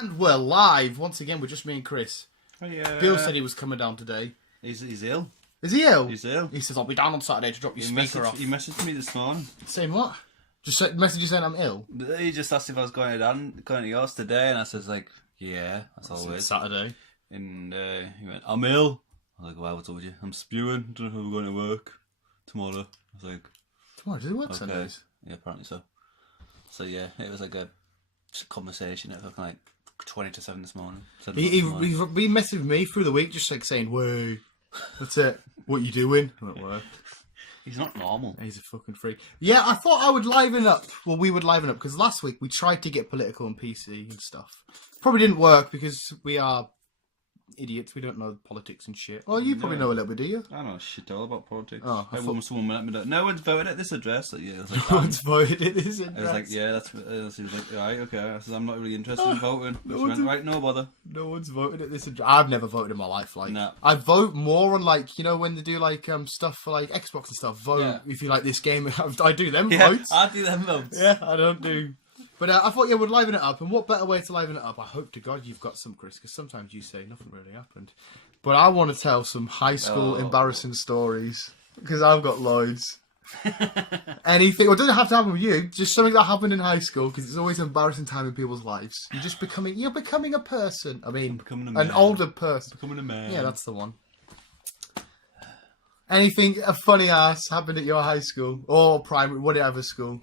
And we're live once again with just me and Chris. Bill said he was coming down today. He's ill. Is he ill? He's ill. He says I'll be down on Saturday to drop your speaker off. He messaged me this morning. Saying what? Just message you saying I'm ill. He just asked if I was going to yours today, and I says like, yeah, that's always Saturday. And he went, I'm ill. I was like, well, I told you, I'm spewing. Don't know if we're going to work tomorrow. I was like, tomorrow? Does it work Sundays? Yeah, apparently so. So yeah, it was like a conversation at like 20 to 7 this morning. He messaged me through the week just like saying, "Whoa, that's it. What you doing?" I'm at work. He's not normal. He's a fucking freak. Yeah, I thought I would liven up. Well, we would liven up because last week we tried to get political and PC and stuff. Probably didn't work because we are idiots. We don't know politics and shit. Oh, you probably know a little bit, do you? I know shit all about politics. Oh, someone let me know. No one's voted at this address. Like, yeah, I was like, no one's voted at this address. I was like, yeah, that's. He was like, right, okay. I said, I'm not really interested in voting. Right, no bother. No one's voted at this address. I've never voted in my life. Like, no. I vote more on like when they do like stuff for like Xbox and stuff. Vote if you like this game. I do them votes. I do them votes. Yeah, I don't do. But I thought, we'd liven it up. And what better way to liven it up? I hope to God you've got some, Chris, because sometimes you say nothing really happened. But I want to tell some high school embarrassing stories, because I've got loads. Anything. Well, it doesn't have to happen with you. Just something that happened in high school, because it's always an embarrassing time in people's lives. You're becoming a person. I mean, an older person. Becoming a man. Yeah, that's the one. Anything a funny ass happened at your high school or primary, whatever school?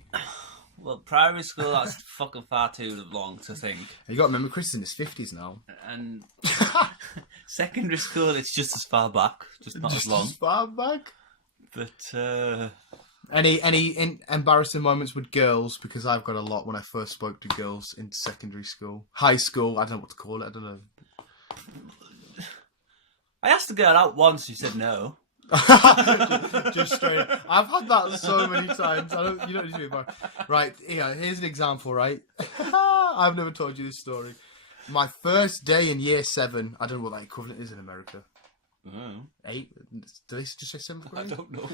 Well, primary school, that's fucking far too long to think. You got to remember, Chris is in his 50s now. And secondary school, it's just as far back, just not as long. As far back. But any embarrassing moments with girls? Because I've got a lot when I first spoke to girls in secondary school, high school. I don't know what to call it. I don't know. I asked a girl out once. She said no. Just straight. I've had that so many times. You don't need to be embarrassed. Right, here's an example, right? I've never told you this story. My first day in year 7, I don't know what that equivalent is in America. 8? Do they just say 7th grade? I don't know.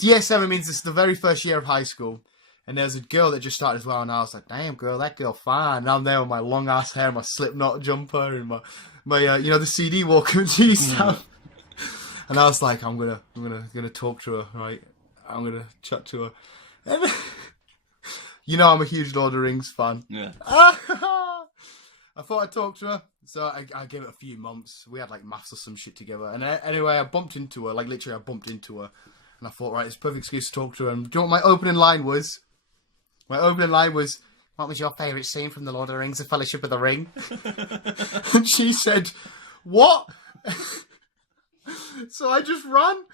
Year 7 means it's the very first year of high school. And there's a girl that just started as well, and I was like, damn girl, that girl fine. And I'm there with my long ass hair, my Slipknot jumper, and my the CD Walkman G stuff. And I was like, I'm gonna talk to her, right? I'm gonna chat to her. And I'm a huge Lord of the Rings fan. Yeah. I thought I'd talk to her, so I gave it a few months. We had like maths or some shit together. And anyway, I bumped into her, like literally I bumped into her. And I thought, right, it's a perfect excuse to talk to her. And do you know what my opening line was? My opening line was, what was your favourite scene from The Lord of the Rings, The Fellowship of the Ring? And she said, what? So I just ran.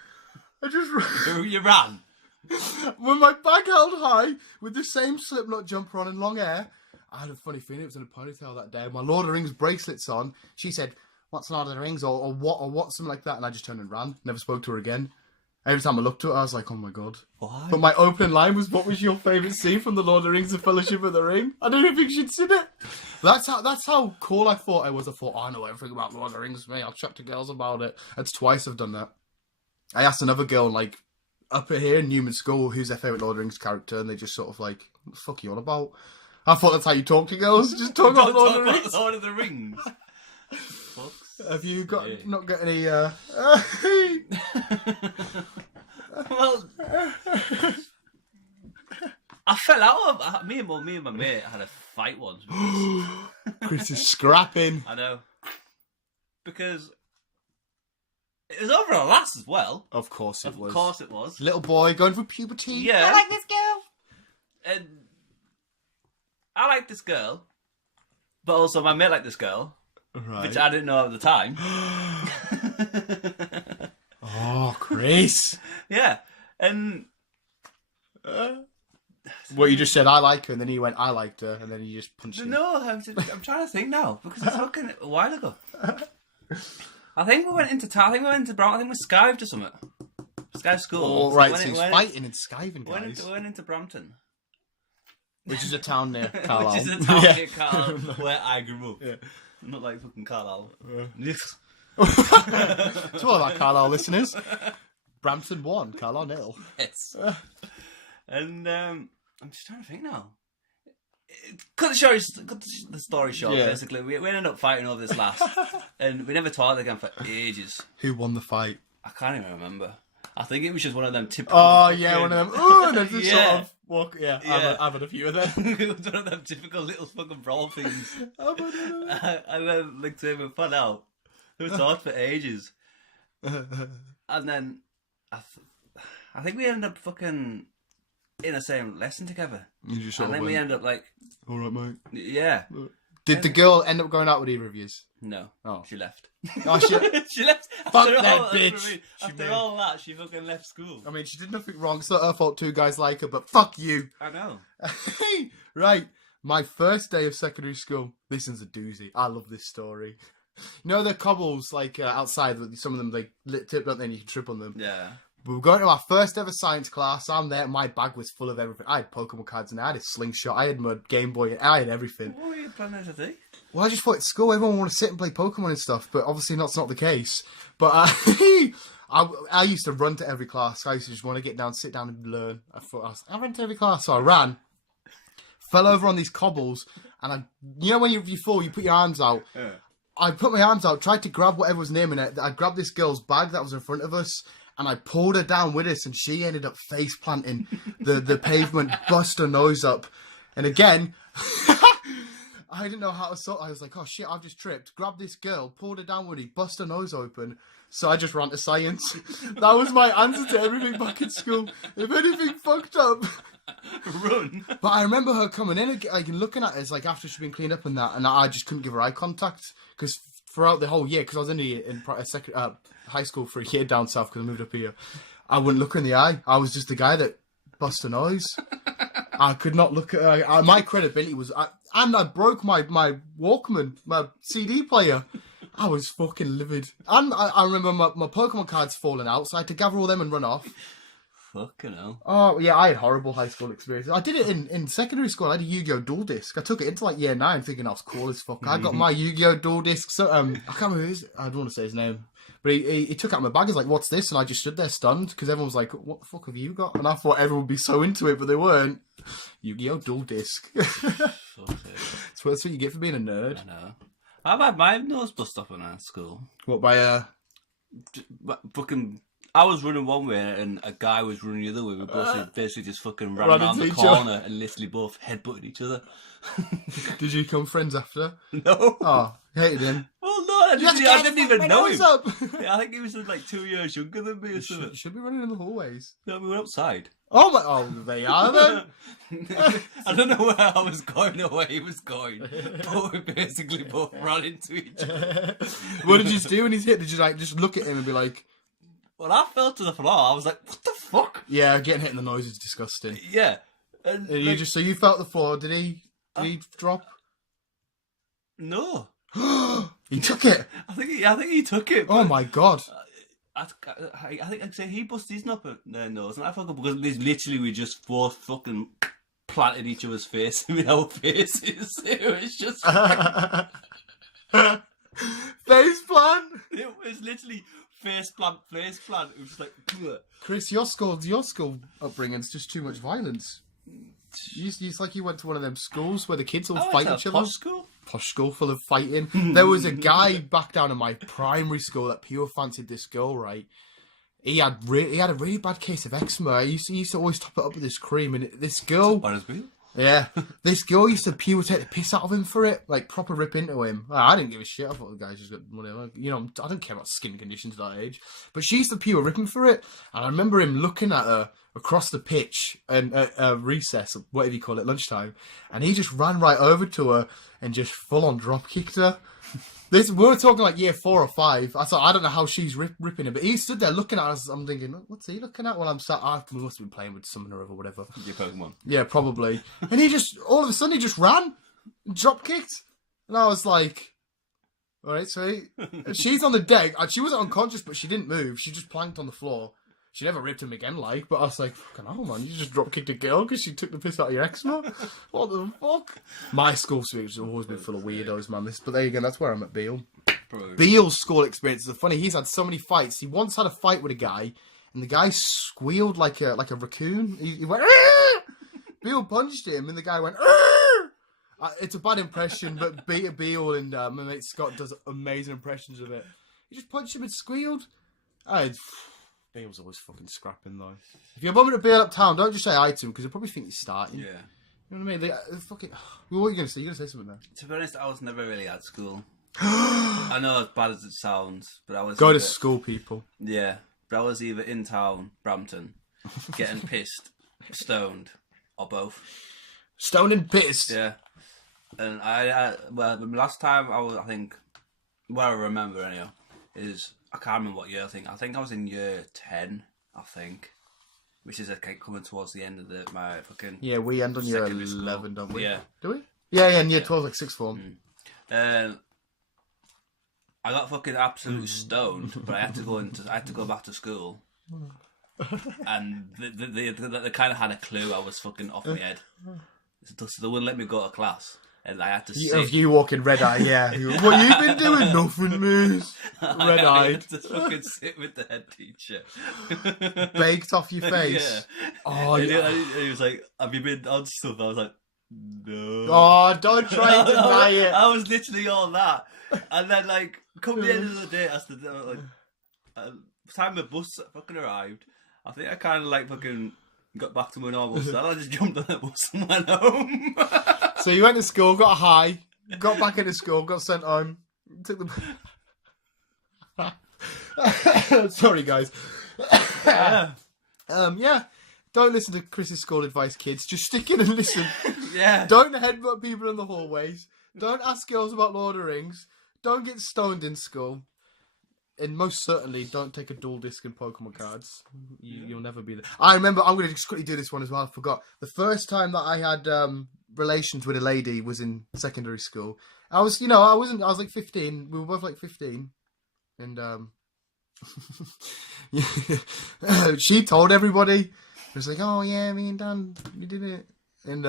You ran? With my back held high, with the same Slipknot jumper on and long hair. I had a funny feeling it was in a ponytail that day. My Lord of the Rings bracelets on. She said, what's Lord of the Rings? Or what, something like that. And I just turned and ran. Never spoke to her again. Every time I looked at her, I was like, oh my God. Why? But my opening line was, what was your favourite scene from The Lord of the Rings, The Fellowship of the Ring? I don't even think she'd seen it. That's how cool I thought I was. I thought, I know everything about Lord of the Rings, mate. I'll chat to girls about it. That's twice I've done that. I asked another girl, like, up here in Newman School, who's their favourite Lord of the Rings character, and they just sort of like, what the fuck are you on about? I thought that's how you talk to girls. Just talk about Lord of the Rings. Lord of the Rings. Have you not got any... Well, I fell out of... Me and my mate had a fight once. Chris is scrapping. I know. Because it was over a lass as well. Of course it was. Of course it was. Little boy going through puberty. Yeah. I like this girl. And I liked this girl. But also my mate liked this girl. Right. Which I didn't know at the time. Oh, Chris. Yeah. And... Well, you just said, I like her, and then he went, I liked her, and then you just punched him. No, I'm trying to think now, because it's fucking a while ago. I think we went into Brompton. I think we skived or something. Skive school. Oh, right, so he's fighting and skiving, guys. We went into Brompton. Which is a town near Carlisle. Which is a town near Carlisle, where I grew up. Yeah. Not like fucking Carlisle. Yes. To all of our Carlisle listeners, Brampton 1, Carlisle 0. Yes. And I'm just trying to think now. cut the story short, basically, we ended up fighting over this lass, and we never talked again for ages. Who won the fight? I can't even remember. I think it was just one of them typical... Oh, yeah, one of them. Oh, and then just Yeah. sort of walk. Yeah, I've had a few of them. It was one of them typical little fucking brawl things. I've had them. And then looked to him and found out. We talked for ages. And then I think we ended up fucking in the same lesson together. You just sort And of then we went, ended up like, all right, mate. yeah. Did the girl end up going out with either of you? No. Oh. She left. Oh, shit. She left. Fuck After that all- bitch. After all that, she fucking left school. I mean, she did nothing wrong. It's not her fault two guys like her, but fuck you. I know. Right. My first day of secondary school. This one's a doozy. I love this story. You know the cobbles, like, outside, some of them, they tip, don't they, and you can trip on them. Yeah. We were going to our first ever science class. I'm there. My bag was full of everything. I had Pokemon cards and I had a slingshot. I had my Game Boy. I had everything. What were you planning to do? Well, I just thought at school everyone would want to sit and play Pokemon and stuff, but obviously that's not the case. But I used to run to every class. I used to just want to get down, sit down and learn. I ran to every class, so I ran, fell over on these cobbles, and you know when you fall, you put your arms out. Yeah. I put my arms out, tried to grab whatever was near me. I grabbed this girl's bag that was in front of us, and I pulled her down with us, and she ended up face planting the pavement, bust her nose up, and again. I didn't know how to sort. I was like, "Oh shit! I've just tripped." Grabbed this girl, pulled her down with me, bust her nose open. So I just ran to science. That was my answer to everything back in school. If anything fucked up, Run. but I remember her coming in, like, and looking at us, like, after she'd been cleaned up and that, and I just couldn't give her eye contact because throughout the whole year, because I was only in high school for a year down south because I moved up here, I wouldn't look her in the eye. I was just the guy that bust her nose. I could not look at her. My credibility was... and I broke my Walkman, my CD player. I was fucking livid. And I remember my Pokemon cards falling out, so I had to gather all them and run off. Fucking hell. Oh, yeah, I had horrible high school experiences. I did it in secondary school. I had a Yu-Gi-Oh! Dual Disc. I took it into, like, year 9 thinking I was cool as fuck. I got my Yu-Gi-Oh! Dual Disc. So, I can't remember I don't want to say his name. But he took out my bag. He's like, "What's this?" And I just stood there stunned because everyone was like, "What the fuck have you got?" And I thought everyone would be so into it, but they weren't. Yu-Gi-Oh! Dual Disc. That's what you get for being a nerd. I know. I've had my nose bust up in school. What, by Fucking, I was running one way and a guy was running the other way. We both basically just fucking ran Ran around into the each corner and literally both headbutted each other. did you become friends after? No. Oh, hated him. Well, no, I didn't even know him. Up. I think he was like 2 years younger than me or something. Should be running in the hallways. No, we were outside. Oh my! Oh, they are then. I don't know where I was going or where he was going, but we basically both ran into each other. What did you do when he's hit? Did you like just look at him and be like, Well, I fell to the floor. I was like, what the fuck? "Yeah, getting hit in the nose is disgusting." Yeah. And And you just you felt the floor. Did he drop? No. He took it. I think he took it. Oh but my god. I think I'd say he busted his nose, and I fucking because literally we just both fucking planted each other's face with our faces. It was just Face plant. it was literally face plant. It was just like bleh. Chris, your school upbringing's just too much violence. It's like you went to one of them schools where the kids all fight each other. Posh school. Posh school full of fighting. There was a guy back down in my primary school that pure fancied this girl, right? He had a really bad case of eczema. He used to always top it up with this cream, and this girl, yeah, this girl used to pure take the piss out of him for it, like proper rip into him. I didn't give a shit. I thought the guy just got money. You know, I don't care about skin conditions at that age. But she used to pure rip him for it, and I remember him looking at her across the pitch and recess, or whatever you call it, lunchtime, and he just ran right over to her and just full on drop kicked her. We were talking like year 4 or 5. I thought, I don't know how she's ripping it, but he stood there looking at us. I'm thinking, what's he looking at? Well, I'm sat. We must have been playing with someone or other, whatever. Your Pokemon. Yeah, probably. And he just all of a sudden he just ran, drop kicked, and I was like, all right, so she's on the deck. She wasn't unconscious, but she didn't move. She just planked on the floor. She never ripped him again, like. But I was like, fucking hell, man, you just drop kicked a girl because she took the piss out of your eczema. What the fuck? My school has always been full of weirdos, man. But there you go. That's where I'm at Beale. Probably. Beale's school experiences are funny. He's had so many fights. He once had a fight with a guy, and the guy squealed like a raccoon. He went, Arr! Beale punched him, and the guy went, Arr! It's a bad impression, but Beale and my mate Scott does amazing impressions of it. He just punched him and squealed. Beale's always fucking scrapping though. If you're bumming at Beale uptown, don't just say hi to him because he'll probably think you're starting. Yeah. You know what I mean? They fucking. Well, what are you gonna say? You gonna say something there? To be honest, I was never really at school. I know as bad as it sounds, but I was Go to school, people. Yeah, but I was either in town, Brampton, getting pissed, stoned, or both. Stoned and pissed. Yeah, and well, the last time I think, what I remember anyway, is I can't remember what year. I think I was in year 10. I think, which is coming towards the end of my fucking. Yeah, we end on year secondary school. 11, don't we? Yeah. Do we? Yeah, in year 12, like sixth form. I got fucking absolutely stoned, but I had to go back to school, and they kind of had a clue I was fucking off my head, so they wouldn't let me go to class, and I had to sit. You walking red eye, yeah. What you been doing? Nothing, miss. Red I eyed. had to fucking sit with the head teacher, Baked off your face. Yeah. Oh, And yeah. he was like, "Have you been on stuff?" I was like, "No." Oh, don't try and deny it. I was literally all that, and then like, come the end of the day, as the time the bus fucking arrived, I think I kind of like fucking got back to my normal self. I just jumped on the bus and went home. So you went to school, got a high, got back into school, got sent home, took the. Sorry, guys. Yeah. Yeah. Don't listen to Chris's school advice, kids. Just stick in and listen. Yeah. Don't headbutt people in the hallways. Don't ask girls about Lord of the Rings. Don't get stoned in school. And most certainly, don't take a dual disc and Pokemon cards. You'll never be there. I remember, I'm going to just quickly do this one as well. I forgot. The first time that I had relations with a lady was in secondary school. I was like 15. We were both like 15. And she told everybody. It was like, oh yeah, me and Dan, we did it. And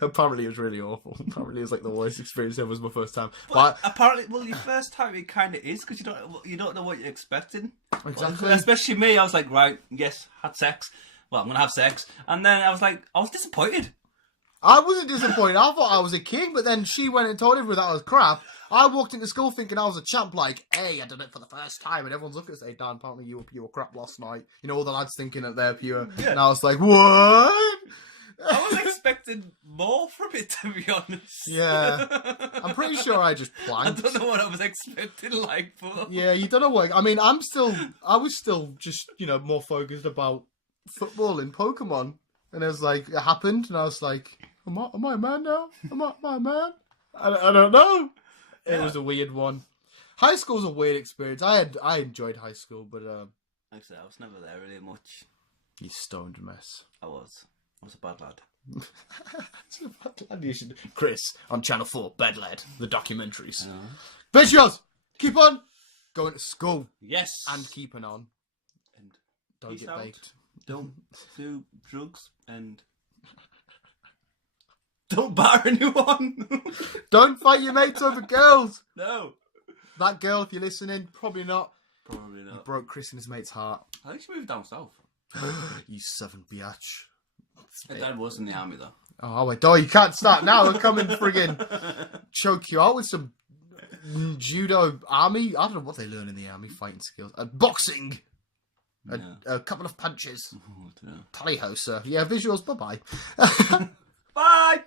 apparently it was really awful. Apparently it was like the worst experience ever. Was my first time. But apparently, well, your first time it kind of is because you don't know what you're expecting. Exactly. Well, especially me, I was like, right, yes, had sex. Well, I'm gonna have sex, and then I was disappointed. I wasn't disappointed. I thought I was a king, but then she went and told everyone that was crap. I walked into school thinking I was a champ, like, hey, I did it for the first time, and everyone's looking at us, hey, Dan, apparently you were crap last night. You know, all the lads thinking that they're pure. Yeah. And I was like, what? I was expecting more from it, to be honest. Yeah. I'm pretty sure I just I planked. don't know what I was expecting, like, but... Yeah, you don't know what... I mean, I was still just, more focused about football and Pokemon. And it was like, it happened, and I was like, am I a man now? Am I a man? I don't know. It was a weird one. High school's a weird experience. I enjoyed high school, but... Like I said, I was never there really much. You stoned mess. I was a bad lad. It's a bad lad. You should... Chris, on Channel 4, Bad Lad, the documentaries. Yeah. Bitch yours! Keep on going to school. Yes! And keeping on. And Don't peace get out. baked. Don't do drugs and... Don't batter anyone! Don't fight your mates over girls! No! That girl, if you're listening, probably not. Probably not. Broke Chris and his mate's heart. I think she moved down south. You southern biatch. Her dad was in the army though. Oh, wait, you can't start now. I'll come and friggin' choke you out with some judo army. I don't know what they learn in the army. Fighting skills. Boxing. A couple of punches. Oh, dear. Tally ho, sir. Yeah, visuals. Bye-bye. Bye!